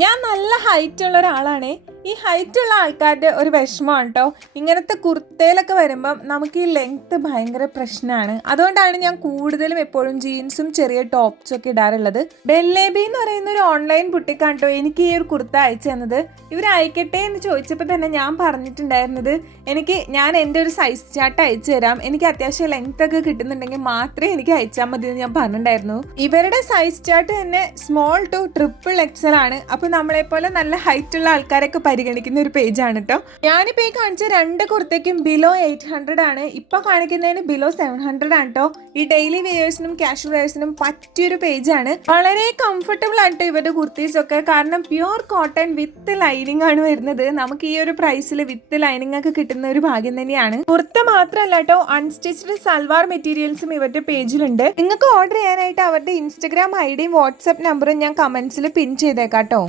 ഞാൻ നല്ല ഹൈറ്റ് ഉള്ള ഒരാളാണ്. ഈ ഹൈറ്റ് ഉള്ള ആൾക്കാരുടെ ഒരു വിഷമമാണ് കേട്ടോ. ഇങ്ങനത്തെ കുർത്തയിലൊക്കെ വരുമ്പം നമുക്ക് ഈ ലെങ്ത്ത് ഭയങ്കര പ്രശ്നമാണ്. അതുകൊണ്ടാണ് ഞാൻ കൂടുതലും എപ്പോഴും ജീൻസും ചെറിയ ടോപ്സും ഒക്കെ ഇടാറുള്ളത്. ബെല്ലേബി എന്ന് പറയുന്ന ഒരു ഓൺലൈൻ ബുട്ടിക്കാണ് കേട്ടോ എനിക്ക് ഈ ഒരു കുർത്ത അയച്ചു തന്നത്. ഇവർ അയക്കട്ടെ എന്ന് ചോദിച്ചപ്പോൾ തന്നെ ഞാൻ പറഞ്ഞിട്ടുണ്ടായിരുന്നത് ഞാൻ എൻ്റെ ഒരു സൈസ് ചാർട്ട് അയച്ചു തരാം, എനിക്ക് അത്യാവശ്യം ലെങ്ത് ഒക്കെ കിട്ടുന്നുണ്ടെങ്കിൽ മാത്രമേ എനിക്ക് അയച്ചാൽ മതി എന്ന് ഞാൻ പറഞ്ഞിട്ടുണ്ടായിരുന്നു. ഇവരുടെ സൈസ് ചാർട്ട് തന്നെ സ്മോൾ ടു XXL ആണ്. അപ്പോൾ നമ്മളെപ്പോലെ നല്ല ഹൈറ്റ് ഉള്ള ആൾക്കാരൊക്കെ പരിഗണിക്കുന്ന ഒരു പേജാണ് കേട്ടോ. ഞാനിപ്പോൾ ഈ കാണിച്ച 2 കുർത്തയ്ക്കും ബിലോ 800 ആണ്. ഇപ്പോൾ കാണിക്കുന്നതിന് ബിലോ 700 ആണ് കേട്ടോ. ഈ ഡെയിലി വെയേഴ്സിനും കാഷ്വൽ വെയേഴ്സിനും പറ്റിയൊരു പേജാണ്. വളരെ കംഫർട്ടബിൾ ആണ് കേട്ടോ ഇവരുടെ കുർത്തീസ് ഒക്കെ. കാരണം പ്യുവർ കോട്ടൺ വിത്ത് ലൈനിങ് ആണ് വരുന്നത്. നമുക്ക് ഈ ഒരു പ്രൈസിൽ വിത്ത് ലൈനിങ് ഒക്കെ കിട്ടുന്ന ഒരു ഭാഗ്യം തന്നെയാണ്. കുർത്ത മാത്രമല്ല കേട്ടോ, അൺസ്റ്റിച്ച്ഡ് സൽവാർ മെറ്റീരിയൽസും ഇവരുടെ പേജിലുണ്ട്. നിങ്ങൾക്ക് ഓർഡർ ചെയ്യാനായിട്ട് അവരുടെ ഇൻസ്റ്റഗ്രാം ഐഡിയും വാട്സ്ആപ്പ് നമ്പറും ഞാൻ കമന്റ്സിൽ പിൻ ചെയ്തേക്കാം കേട്ടോ.